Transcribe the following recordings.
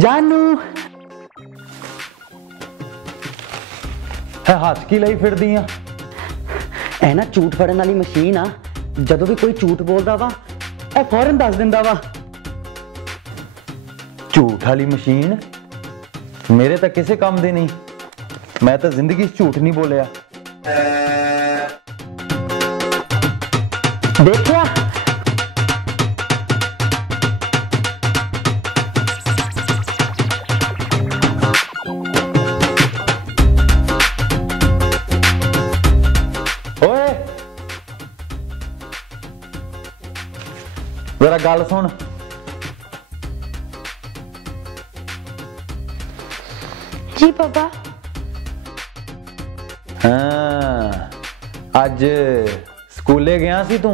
जानू है हथ की लाई फिरदी आ? ए ना झूठ फड़न वाली मशीन आ। जदों भी कोई झूठ बोलदा वा ए फौरन दस दिंदा वा। झूठ वाली मशीन मेरे तो किसी काम दी नहीं। मैं तो जिंदगी झूठ नहीं बोलिया। देखिया ओए जरा गल सुन। जी पापा। हाँ अज स्कूले गया सी तू?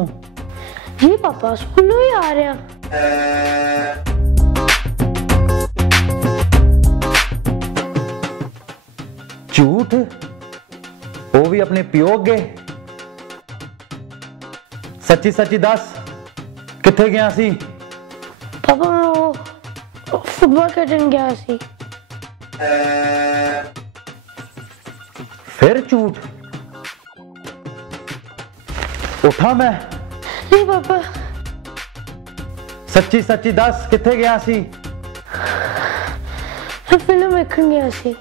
जी पापा स्कूलों ही आ रहा। झूठ वो भी अपने पिओ अगे। सच्ची सच्ची दस किथे गया सी? पापा मैं वो फुटबॉल खेलन गया सी। फिर झूठ? उठा मैं? नहीं पापा। सच्ची सच्ची दस किथे गया सी? मैं फिल्म देखने गया सी।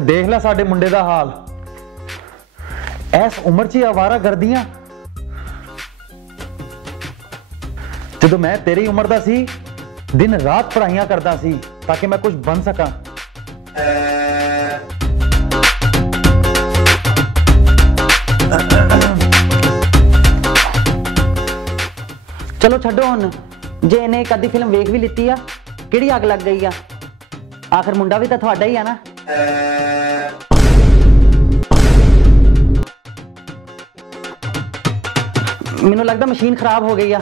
देख ला साडे मुंडे दा हाल। इस उम्र च आवारा गर्दियां। जदों मैं तेरी उम्र दा सी दिन रात पढ़ाइयां करदा सी ताकि मैं कुछ बन सका। चलो छड्डो हुण। जे इन्हें एक अद्धी फिल्म वेख भी लिती आ किहड़ी अग लग गई आ? आखिर मुंडा भी तो तुहाडा ही आ ना। मैनूं लगदा मशीन खराब हो गई आ।